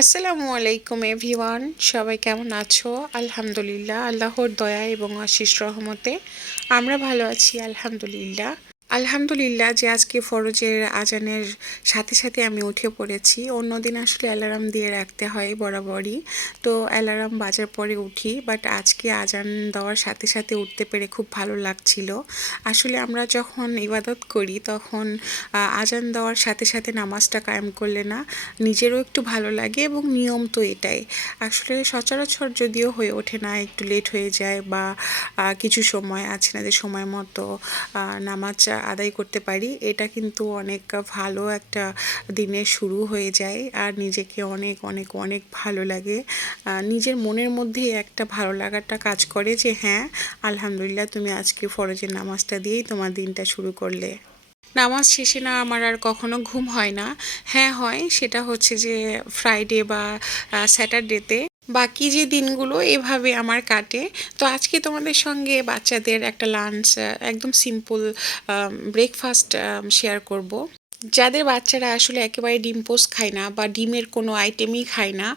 আসসালামু আলাইকুম এভরিওয়ান, সবাই কেমন আছো? আলহামদুলিল্লাহ, আল্লাহর দয়া এবং অশেষ রহমতে আমরা ভালো আছি আলহামদুলিল্লাহ। আলহামদুলিল্লাহ যে আজকে ফরজের আজানের সাথে সাথে আমি উঠে পড়েছি। অন্যদিন আসলে অ্যালার্ম দিয়ে রাখতে হয় বরাবরই, তো অ্যালার্ম বাজার পরে উঠি, বাট আজকে আজান দেওয়ার সাথে সাথে উঠতে পেরে খুব ভালো লাগছিল। আসলে আমরা যখন ইবাদত করি তখন আজান দেওয়ার সাথে সাথে নামাজটা কায়েম করলে না নিজেরও একটু ভালো লাগে, এবং নিয়ম তো এটাই। আসলে সচরাচর যদিও হয়ে ওঠে না, একটু লেট হয়ে যায় বা কিছু সময় আছে না যে সময় মতো নামাজ আদায় করতে পারি, এটা কিন্তু অনেক ভালো একটা দিনের শুরু হয়ে যায় আর নিজেকে অনেক অনেক অনেক ভালো লাগে। নিজের মনের মধ্যেই একটা ভালো লাগাটা কাজ করে যে হ্যাঁ, আলহামদুলিল্লাহ তুমি আজকে ফরজের নামাজটা দিয়েই তোমার দিনটা শুরু করলে। নামাজ শেষে না আমার আর কখনো ঘুম হয় না। হ্যাঁ হয়, সেটা হচ্ছে যে ফ্রাইডে বা স্যাটারডেতে। বাকি যে দিনগুলো এভাবে আমার কাটে। তো আজকে তোমাদের সঙ্গে বাচ্চাদের একটা লাঞ্চ, একদম সিম্পল ব্রেকফাস্ট শেয়ার করব। যাদের বাচ্চারা আসলে একেবারে ডিম পোস্ট খায় না বা ডিমের কোনো আইটেমই খায় না,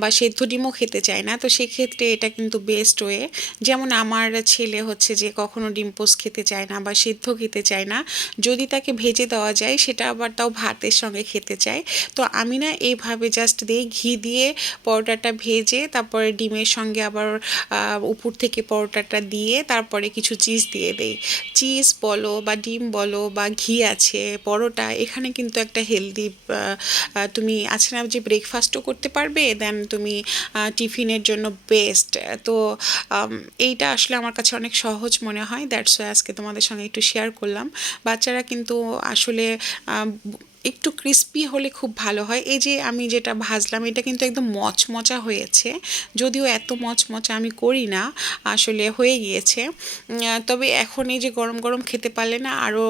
বা সেদ্ধ ডিমও খেতে চায় না, তো সেক্ষেত্রে এটা কিন্তু বেস্ট ওয়ে। যেমন আমার ছেলে হচ্ছে যে কখনো ডিম পোস্ট খেতে চায় না বা সেদ্ধ খেতে চায় না, যদি তাকে ভেজে দেওয়া যায় সেটা আবার তাও ভাতের সঙ্গে খেতে চায়। তো আমি না এইভাবে জাস্ট দিই, ঘি দিয়ে পরোটাটা ভেজে তারপরে ডিমের সঙ্গে আবার উপর থেকে পরোটাটা দিয়ে তারপরে কিছু চিজ দিয়ে দেই। চিজ বলো বা ডিম বলো বা ঘি আছে, পরোটা, এখানে কিন্তু একটা হেলদি, তুমি আছে না যে ব্রেকফাস্টও করতে পারবে, দেন তুমি টিফিনের জন্য বেস্ট। তো এইটা আসলে আমার কাছে অনেক সহজ মনে হয়, দ্যাটস ওয়াই আজকে তোমাদের সঙ্গে একটু শেয়ার করলাম। বাচ্চারা কিন্তু আসলে একটু ক্রিস্পি হলে খুব ভালো হয়। এই যে আমি যেটা ভাজলাম এটা কিন্তু একদম মচমচা হয়েছে, যদিও এত মচমচা আমি করি না, আসলে হয়ে গিয়েছে। তবে এখন এই যে গরম গরম খেতে পারলে না আরও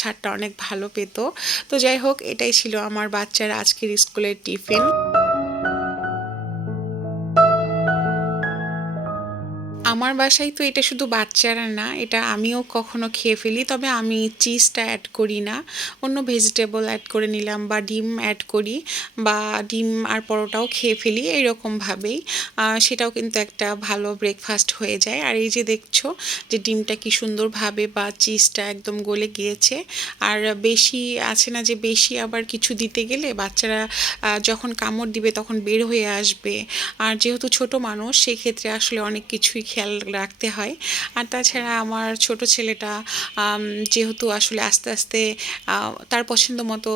স্বাদটা অনেক ভালো পেত। তো যাই হোক, এটাই ছিল আমার বাচ্চার আজকের স্কুলের টিফিন। আমার বাসায় তো এটা শুধু বাচ্চারা না, এটা আমিও কখনো খেয়ে ফেলি, তবে আমি চিজটা অ্যাড করি না। অন্য ভেজিটেবল অ্যাড করে নিলাম বা ডিম অ্যাড করি, বা ডিম আর পরোটাও খেয়ে ফেলি এইরকমভাবেই। সেটাও কিন্তু একটা ভালো ব্রেকফাস্ট হয়ে যায়। আর এই যে দেখছো যে ডিমটা কি সুন্দরভাবে বা চিজটা একদম গলে গিয়েছে। আর বেশি আছে না যে বেশি আবার কিছু দিতে গেলে বাচ্চারা যখন কামড় দিবে তখন বের হয়ে আসবে। আর যেহেতু ছোট মানুষ সেক্ষেত্রে আসলে অনেক কিছুই খেয়াল রাখতে হয়। আর তাছাড়া আমার ছোট ছেলেটা যেহেতু আসলে আস্তে আস্তে তার পছন্দ মতো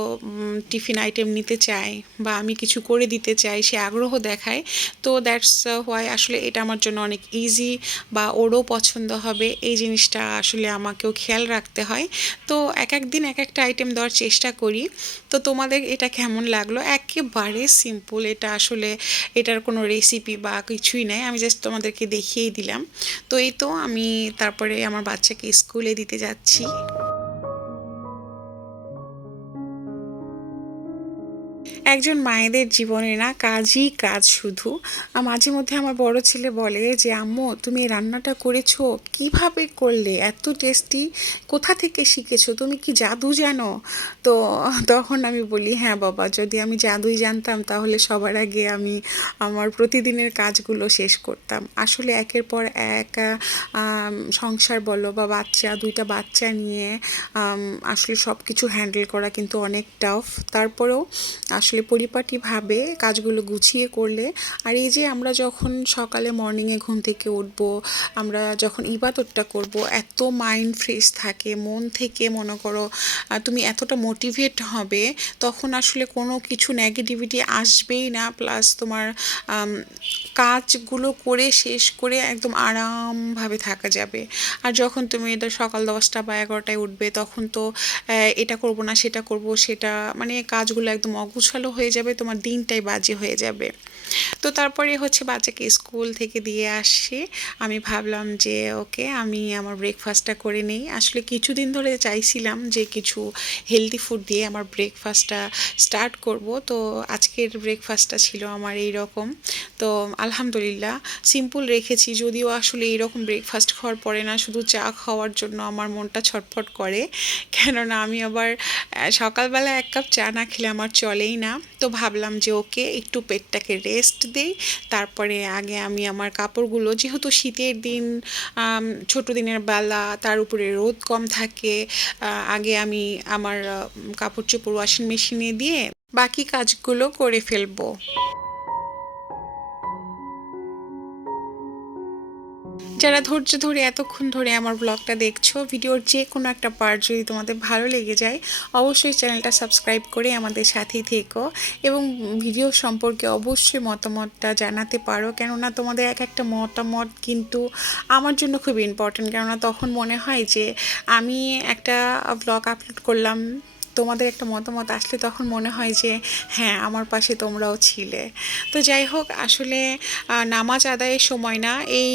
টিফিন আইটেম নিতে চায় বা আমি কিছু করে দিতে চাই, সে আগ্রহ দেখায়। তো দ্যাটস হোয়াই আসলে এটা আমার জন্য অনেক ইজি, বা ওরও পছন্দ হবে এই জিনিসটা আসলে আমাকেও খেয়াল রাখতে হয়। তো এক এক দিন এক একটা আইটেম দেওয়ার চেষ্টা করি। তো তোমাদের এটা কেমন লাগলো? একেবারে সিম্পল, এটা আসলে এটার কোনো রেসিপি বা কিছুই নাই, আমি জাস্ট তোমাদেরকে দেখিয়েই দিলাম। তো এই তো আমি তারপরে আমার বাচ্চাকে স্কুলে দিতে যাচ্ছি। একজন মায়েদের জীবনে না কাজই কাজ শুধু। মাঝে মধ্যে আমার বড় ছেলে বলে যে আম্মু তুমি এই রান্নাটা করেছো, কিভাবে করলে এত টেস্টি, কোথা থেকে শিখেছো, তুমি কি জাদু জানো? তো তখন আমি বলি হ্যাঁ বাবা, যদি আমি জাদুই জানতাম তাহলে সবার আগে আমি আমার প্রতিদিনের কাজগুলো শেষ করতাম। আসলে একের পর এক সংসার বলো বা বাচ্চা, দুইটা বাচ্চা নিয়ে আসলে সব কিছু হ্যান্ডেল করা কিন্তু অনেক টাফ। তারপরেও আসলে পরিপাটিভাবে কাজগুলো গুছিয়ে করলে, আর এই যে আমরা যখন সকালে মর্নিংয়ে ঘুম থেকে উঠব, আমরা যখন ইবাদতটা করব, এত মাইন্ড ফ্রেশ থাকে, মন থেকে মনে করো তুমি এতটা মোটিভেট হবে, তখন আসলে কোনো কিছু নেগেটিভিটি আসবেই না। প্লাস তোমার কাজগুলো করে শেষ করে একদম আরামভাবে থাকা যাবে। আর যখন তুমি এটা সকাল 10টা বা 11টায় উঠবে তখন তো এটা করব না সেটা করব, সেটা মানে কাজগুলো একদম অগোছালো হয়ে যাবে, তোমার দিনটাই বাজে হয়ে যাবে। তো তারপরে হচ্ছে বাচ্চাকে স্কুল থেকে দিয়ে আসি, আমি ভাবলাম যে ওকে আমি আমার ব্রেকফাস্টটা করে নিই। আসলে কিছুদিন ধরে চাইছিলাম যে কিছু হেলদি ফুড দিয়ে আমার ব্রেকফাস্টটা স্টার্ট করব। তো আজকের ব্রেকফাস্টটা ছিল আমার এই রকম। তো আলহামদুলিল্লাহ সিম্পল রেখেছি, যদিও আসলে এইরকম ব্রেকফাস্ট খাওয়ার পরে না শুধু চা খাওয়ার জন্য আমার মনটা ছটফট করে, কেননা আমি আবার সকালবেলা এক কাপ চা না খেলে আমার চলেই না। তো ভাবলাম যে ওকে একটু পেটটাকে রেস্ট দেই, তারপরে আগে আমি আমার কাপড়গুলো, যেহেতু শীতের দিন, ছোট দিনের বেলা, তার উপরে রোদ কম থাকে, আগে আমি আমার কাপড় চোপড় ওয়াশিং মেশিনে দিয়ে বাকি কাজগুলো করে ফেলবো। যারা ধৈর্য ধরে এতক্ষণ ধরে আমার ব্লগটা দেখছো, ভিডিওর যে কোনো একটা পার্ট যদি তোমাদের ভালো লেগে যায় অবশ্যই চ্যানেলটা সাবস্ক্রাইব করে আমাদের সাথেই থেকো, এবং ভিডিও সম্পর্কে অবশ্যই মতামতটা জানাতে পারো, কেননা তোমাদের এক একটা মতামত কিন্তু আমার জন্য খুব ইম্পর্টেন্ট। কেননা তখন মনে হয় যে আমি একটা ব্লগ আপলোড করলাম, তোমাদের একটা মতামত আসলে তখন মনে হয় যে হ্যাঁ আমার পাশে তোমরাও ছিলে। তো যাই হোক, আসলে নামাজ আদায়ের সময় না এই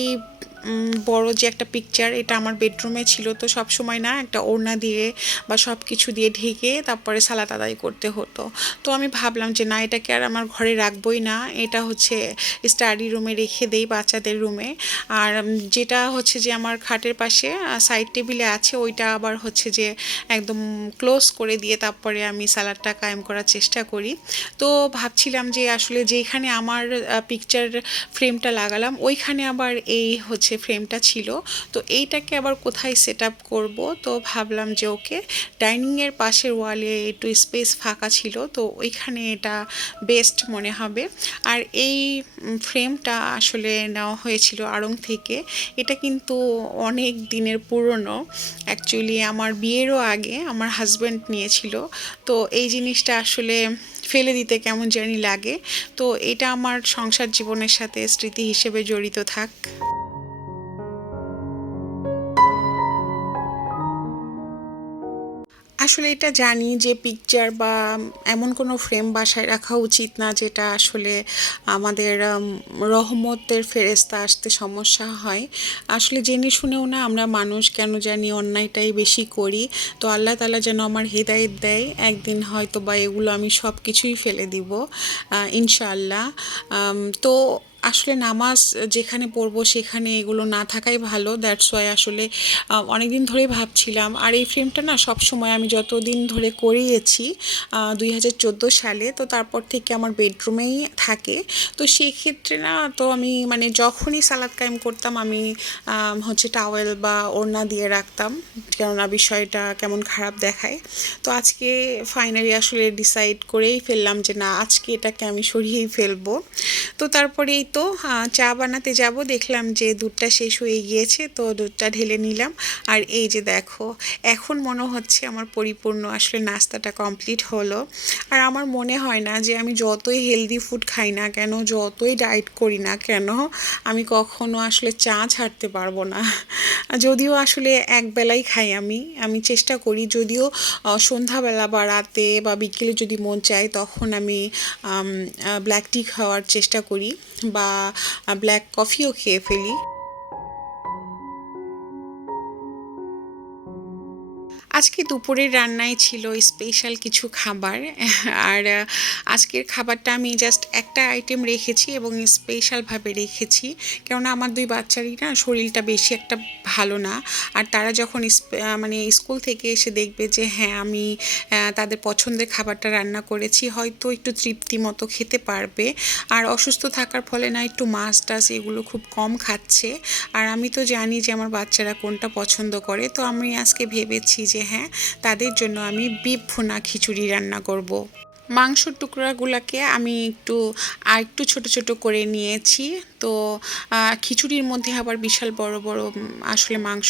বড় যে একটা পিকচার, এটা আমার বেডরুমে ছিল। তো সব সময় না একটা ওড়না দিয়ে বা সব কিছু দিয়ে ঢেকে তারপরে সালাত আদায় করতে হতো। তো আমি ভাবলাম যে না, এটাকে আর আমার ঘরে রাখবই না, এটা হচ্ছে স্টাডি রুমে রেখে দেই, বাচ্চাদের রুমে। আর যেটা হচ্ছে যে আমার খাটের পাশে সাইড টেবিলে আছে, ওইটা আবার হচ্ছে যে একদম ক্লোজ করে দিয়ে তারপরে আমি সালাদটা কায়েম করার চেষ্টা করি। তো ভাবছিলাম যে আসলে যেখানে আমার পিকচার ফ্রেমটা লাগালাম ওইখানে আবার এই হচ্ছে ফ্রেমটা ছিল, তো এইটাকে আবার কোথায় সেট আপ করবো। তো ভাবলাম যে ওকে ডাইনিংয়ের পাশের ওয়ালে একটু স্পেস ফাঁকা ছিল, তো ওইখানে এটা বেস্ট মনে হবে। আর এই ফ্রেমটা আসলে নেওয়া হয়েছিল আড়ং থেকে, এটা কিন্তু অনেক দিনের পুরনো। অ্যাকচুয়ালি আমার বিয়েরও আগে আমার হাজব্যান্ড নিয়েছিল। তো এই জিনিসটা আসলে ফেলে দিতে কেমন জানি লাগে, তো এটা আমার সংসার জীবনের সাথে স্মৃতি হিসেবে জড়িত থাক। আসলে এটা জানি যে পিকচার বা এমন কোনো ফ্রেম বাসায় রাখা উচিত না যেটা আসলে আমাদের রহমতের ফেরেস্তা আসতে সমস্যা হয়। আসলে জেনে শুনেও না আমরা মানুষ কেন জানি অন্যায়টাই বেশি করি। তো আল্লাহ তাআলা যেন আমার হেদায়েত দেয়, একদিন হয়তো বা এগুলো আমি সব কিছুই ফেলে দিব ইনশাআল্লাহ। তো আসলে নামাজ যেখানে পড়বো সেখানে এগুলো না থাকাই ভালো। দ্যাটস ওয়াই আসলে অনেক দিন ধরেই ভাবছিলাম। আর এই ফ্রেমটা না সবসময় আমি যতদিন ধরে করিয়েছি 2014 সালে, তো তারপর থেকে আমার বেডরুমেই থাকে। তো সেক্ষেত্রে না, তো আমি মানে যখনই সালাদ কায়েম করতাম আমি হচ্ছে টাওয়েল বা ওড়না দিয়ে রাখতাম, কেননা বিষয়টা কেমন খারাপ দেখায়। তো আজকে ফাইনালি আসলে ডিসাইড করেই ফেললাম যে না, আজকে এটাকে আমি সরিয়েই ফেলবো। তো তারপরেই তো চা বানাতে যাব, দেখলাম যে দুধটা শেষ হয়ে গিয়েছে, তো দুধটা ঢেলে নিলাম। আর এই যে দেখো, এখন মনে হচ্ছে আমার পরিপূর্ণ আসলে নাস্তাটা কমপ্লিট হলো। আর আমার মনে হয় না যে আমি যতই হেলদি ফুড খাই না কেন, যতই ডায়েট করি না কেন, আমি কখনো আসলে চা ছাড়তে পারবো না। যদিও আসলে একবেলাই খাই আমি, আমি চেষ্টা করি, যদিও সন্ধ্যাবেলা বা রাতে বা বিকেলে যদি মন চায় তখন আমি ব্ল্যাক টি খাওয়ার চেষ্টা করি বা ব্ল্যাক কফিও খেয়ে ফেলি। আজকে দুপুরের রান্নায় ছিল স্পেশাল কিছু খাবার। আর আজকের খাবারটা আমি জাস্ট একটা আইটেম রেখেছি এবং স্পেশালভাবে রেখেছি, কেননা আমার দুই বাচ্চারই না শরীরটা বেশি একটা ভালো না। আর তারা যখন মানে স্কুল থেকে এসে দেখবে যে হ্যাঁ আমি তাদের পছন্দের খাবারটা রান্না করেছি, হয়তো একটু তৃপ্তি মতো খেতে পারবে। আর অসুস্থ থাকার ফলে না একটু মাছ টাছ এগুলো খুব কম খাচ্ছে। আর আমি তো জানি যে আমার বাচ্চারা কোনটা পছন্দ করে, তো আমি আজকে ভেবেছি যে হ্যাঁ তাদের জন্য আমি বিফ ভুনা খিচুড়ি রান্না করব। মাংসর টুকরাগুলোকে আমি একটু ছোট ছোট করে নিয়েছি, তো খিচুড়ির মধ্যে আবার বিশাল বড় বড় আসলে মাংস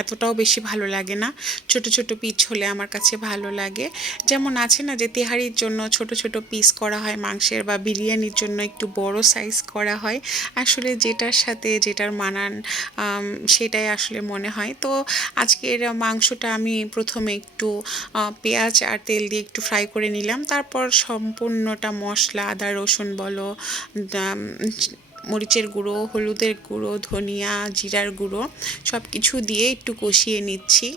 এতটাও বেশি ভালো লাগে না, ছোট ছোট পিস হলে আমার কাছে ভালো লাগে। যেমন আছে না যে তেহারির জন্য ছোট ছোট পিস করা হয় মাংসের, বা বিরিয়ানির জন্য একটু বড় সাইজ করা হয়, আসলে যেটার সাথে যেটার মানান সেটাই আসলে মনে হয়। তো আজকের মাংসটা আমি প্রথমে একটু পেঁয়াজ আর তেল দিয়ে একটু ফ্রাই করে নিলাম, তারপর সম্পূর্ণটা মশলা আদা রসুন বলো, মরিচের গুঁড়ো, হলুদের গুঁড়ো, ধনিয়া, জিরার গুঁড়ো সব কিছু দিয়ে একটু কষিয়ে নিচ্ছি।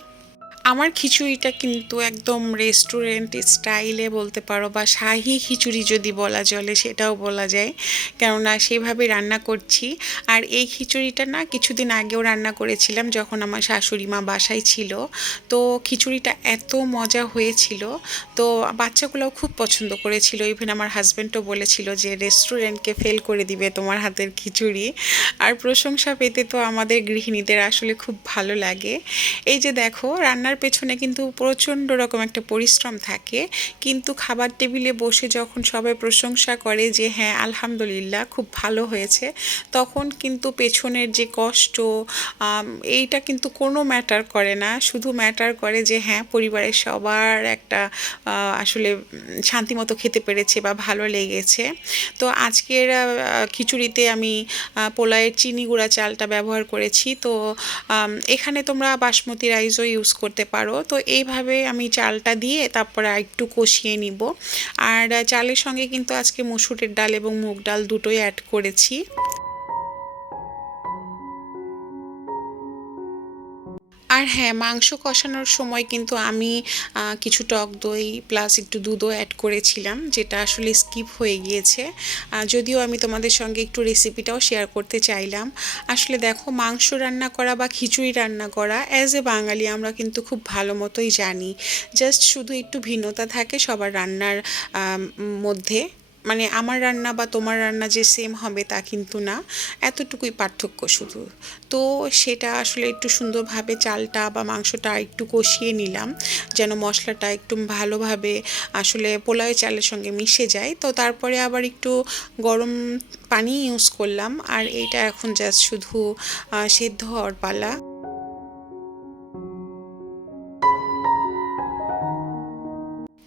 আমার খিচুড়িটা কিন্তু একদম রেস্টুরেন্ট স্টাইলে বলতে পারো, বা শাহি খিচুড়ি যদি বলা চলে সেটাও বলা যায়, কেননা সেভাবে রান্না করছি। আর এই খিচুড়িটা না কিছুদিন আগেও রান্না করেছিলাম যখন আমার শাশুড়ি মা বাসায় ছিল। তো খিচুড়িটা এত মজা হয়েছিল, তো বাচ্চাগুলোও খুব পছন্দ করেছিল, ইভেন আমার হাজব্যান্ডও বলেছিল যে রেস্টুরেন্টকে ফেল করে দিবে তোমার হাতের খিচুড়ি। আর প্রশংসা পেতে তো আমাদের গৃহিণীদের আসলে খুব ভালো লাগে। এই যে দেখো, রান্নার পেছনে কিন্তু প্রচণ্ড রকম একটা পরিশ্রম থাকে, কিন্তু খাবার টেবিলে বসে যখন সবাই প্রশংসা করে যে হ্যাঁ আলহামদুলিল্লাহ খুব ভালো হয়েছে, তখন কিন্তু পেছনের যে কষ্ট এইটা কিন্তু কোনো ম্যাটার করে না, শুধু ম্যাটার করে যে হ্যাঁ পরিবারের সবার একটা আসলে শান্তিমতো খেতে পেরেছে বা ভালো লেগেছে। তো আজকের খিচুড়িতে আমি পোলাওয়ের চিনি গুঁড়া চালটা ব্যবহার করেছি। তো এখানে তোমরা বাসমতি রাইসও ইউজ করতে পারো। তো এইভাবে আমি চালটা দিয়ে তারপরে একটু কষিয়ে নিব। আর চালের সঙ্গে কিন্তু আজকে মসুরের ডাল এবং মুগ ডাল দুটোই অ্যাড করেছি। আর হ্যাঁ, মাংস কষানোর সময় কিন্তু আমি কিছু টক দই প্লাস একটু দুধও অ্যাড করেছিলাম, যেটা আসলে স্কিপ হয়ে গিয়েছে। যদিও আমি তোমাদের সঙ্গে একটু রেসিপিটাও শেয়ার করতে চাইলাম। আসলে দেখো, মাংস রান্না করা বা খিচুড়ি রান্না করা অ্যাজ এ বাঙালি আমরা কিন্তু খুব ভালো মতোই জানি, জাস্ট শুধু একটু ভিন্নতা থাকে সবার রান্নার মধ্যে। মানে আমার রান্না বা তোমার রান্না যে সেম হবে তা কিন্তু না, এতটুকুই পার্থক্য শুধু। তো সেটা আসলে একটু সুন্দরভাবে চালটা বা মাংসটা একটু কষিয়ে নিলাম, যেন মশলাটা একটু ভালোভাবে আসলে পোলাও চালের সঙ্গে মিশে যায়। তো তারপরে আবার একটু গরম পানি ইউজ করলাম, আর এইটা এখন জাস্ট শুধু সেদ্ধ হওয়ার পালা।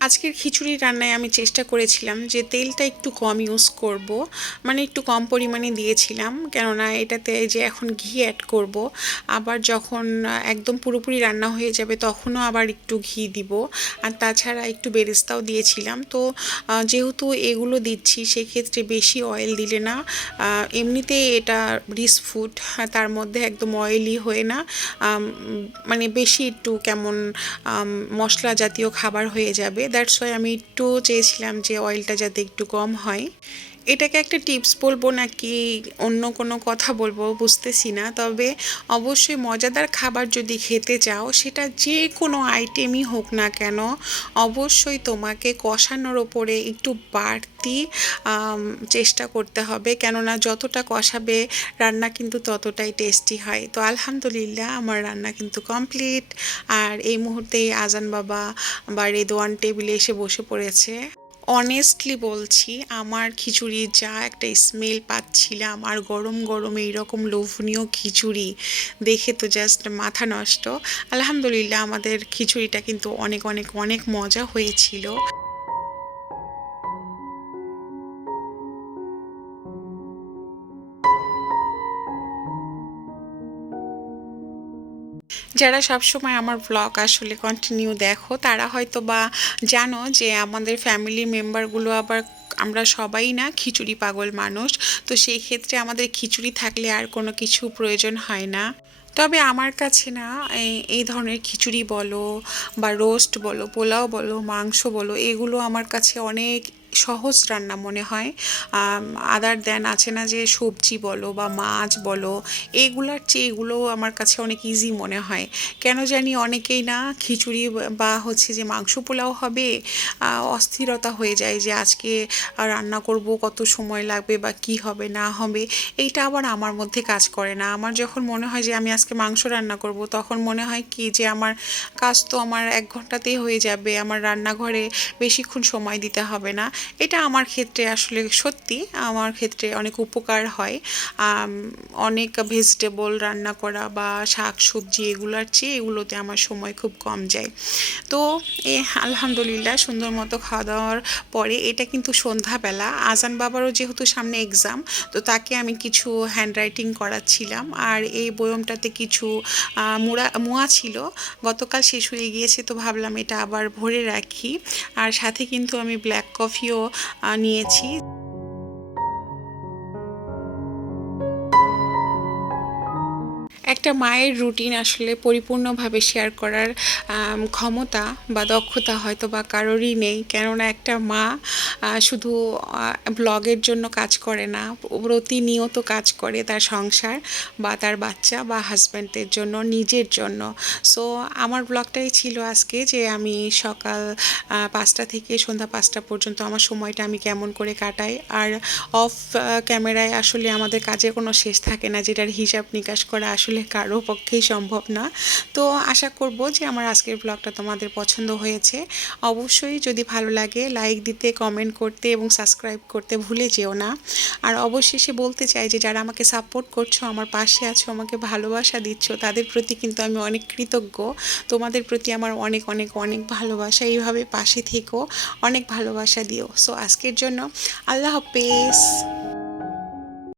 আজকের খিচুড়ি রান্নায় আমি চেষ্টা করেছিলাম যে তেলটা একটু কম ইউজ করব, মানে একটু কম পরিমাণে দিয়েছিলাম, কেননা এটাতে যে এখন ঘি অ্যাড করব, আবার যখন একদম পুরোপুরি রান্না হয়ে যাবে তখনও আবার একটু ঘি দিব। আর তাছাড়া একটু বেরেস্তাও দিয়েছিলাম। তো যেহেতু এগুলো দিচ্ছি সেক্ষেত্রে বেশি অয়েল দিলে না, এমনিতে এটা রিচ ফুড, তার মধ্যে একদম অয়েলি হয়ে না, মানে বেশি একটু কেমন মশলা জাতীয় খাবার হয়ে যাবে। দ্যাটস ওয়াই আমি একটু চেয়েছিলাম যে অয়েলটা যাতে একটু কম হয়। এটাকে একটা টিপস বলবো নাকি অন্য কোনো কথা বলবো বুঝতেছি না, তবে অবশ্যই মজাদার খাবার যদি খেতে চাও, সেটা যে কোনো আইটেমই হোক না কেন, অবশ্যই তোমাকে কষানোর ওপরে একটু বাড়তি চেষ্টা করতে হবে, কেননা যতটা কষাবে রান্না কিন্তু ততটাই টেস্টি হয়। তো আলহামদুলিল্লাহ আমার রান্না কিন্তু কমপ্লিট। আর এই মুহূর্তেই আজান বাবা বা রেদওয়ান টেবিলে এসে বসে পড়েছে। অনেস্টলি বলছি, আমার খিচুড়ির যা একটা স্মেল পাচ্ছিলাম, আর গরম গরম এইরকম লোভনীয় খিচুড়ি দেখে তো জাস্ট মাথা নষ্ট। আলহামদুলিল্লাহ আমাদের খিচুড়িটা কিন্তু অনেক অনেক অনেক মজা হয়েছিল। যারা সবসময় আমার ব্লগ আসলে কন্টিনিউ দেখো, তারা হয়তো বা জানো যে আমাদের ফ্যামিলি মেম্বারগুলো আবার আমরা সবাই না খিচুড়ি পাগল মানুষ। তো সেই ক্ষেত্রে আমাদের খিচুড়ি থাকলে আর কোনো কিছু প্রয়োজন হয় না। তবে আমার কাছে না এই ধরনের খিচুড়ি বলো বা রোস্ট বলো, পোলাও বলো, মাংস বলো, এগুলো আমার কাছে অনেক সহজ রান্না মনে হয়। আদার দেন আছে না যে সবজি বলো বা মাছ বলো, এগুলার চেয়ে এগুলো আমার কাছে অনেক ইজি মনে হয়। কেন জানি অনেকেই না খিচুড়ি বা হচ্ছে যে মাংস পোলাও হবে অস্থিরতা হয়ে যায় যে আজকে রান্না করব, কত সময় লাগবে বা কি হবে না হবে, এইটা আবার আমার মধ্যে কাজ করে না। আমার যখন মনে হয় যে আমি আজকে মাংস রান্না করব, তখন মনে হয় কি যে আমার কাজ তো আমার 1 ঘন্টাতেই হয়ে যাবে, আমার রান্নাঘরে বেশিক্ষণ সময় দিতে হবে না। এটা আমার ক্ষেত্রে আসলে সত্যি আমার ক্ষেত্রে অনেক উপকার হয়। অনেক ভেজিটেবল রান্না করা বা শাক সবজি এগুলোর চেয়ে এগুলোতে আমার সময় খুব কম যায়। তো আলহামদুলিল্লাহ সুন্দর মতো খাওয়া দাওয়ার পরে এটা কিন্তু সন্ধ্যাবেলা আজান বাবারও যেহেতু সামনে এক্সাম, তো তাকে আমি কিছু হ্যান্ডরাইটিং করাচ্ছিলাম। আর এই বয়মটাতে কিছু মোয়া ছিল, গতকাল শেষ হয়ে গিয়েছে, তো ভাবলাম এটা আবার ভরে রাখি। আর সাথে কিন্তু আমি ব্ল্যাক কফিও নিয়েছি। একটা মায়ের রুটিন আসলে পরিপূর্ণভাবে শেয়ার করার ক্ষমতা বা দক্ষতা হয়তো বা কারোরই নেই, কেননা একটা মা শুধু ব্লগের জন্য কাজ করে না, প্রতিনিয়ত কাজ করে তার সংসার বা তার বাচ্চা বা হাজব্যান্ডের জন্য, নিজের জন্য। সো আমার ব্লগটাই ছিল আজকে যে আমি সকাল 5টা থেকে সন্ধ্যা 5টা পর্যন্ত আমার সময়টা আমি কেমন করে কাটাই। আর অফ ক্যামেরায় আসলে আমাদের কাজের কোনো শেষ থাকে না, যেটার হিসাব নিকাশ করা আসলে কারো পক্ষেই সম্ভব না। তো আশা করব যে আমার আজকের ব্লগটা তোমাদের পছন্দ হয়েছে। অবশ্যই যদি ভালো লাগে লাইক দিতে, কমেন্ট করতে এবং সাবস্ক্রাইব করতে ভুলে যেও না। আর অবশেষে বলতে চাই যে যারা আমাকে সাপোর্ট করছো, আমার পাশে আছো, আমাকে ভালোবাসা দিচ্ছ, তাদের প্রতি কিন্তু আমি অনেক কৃতজ্ঞ। তোমাদের প্রতি আমার অনেক অনেক অনেক ভালোবাসা। এইভাবে পাশে থেকো, অনেক ভালোবাসা দিও। সো আজকের জন্য আল্লাহ হাফেজ।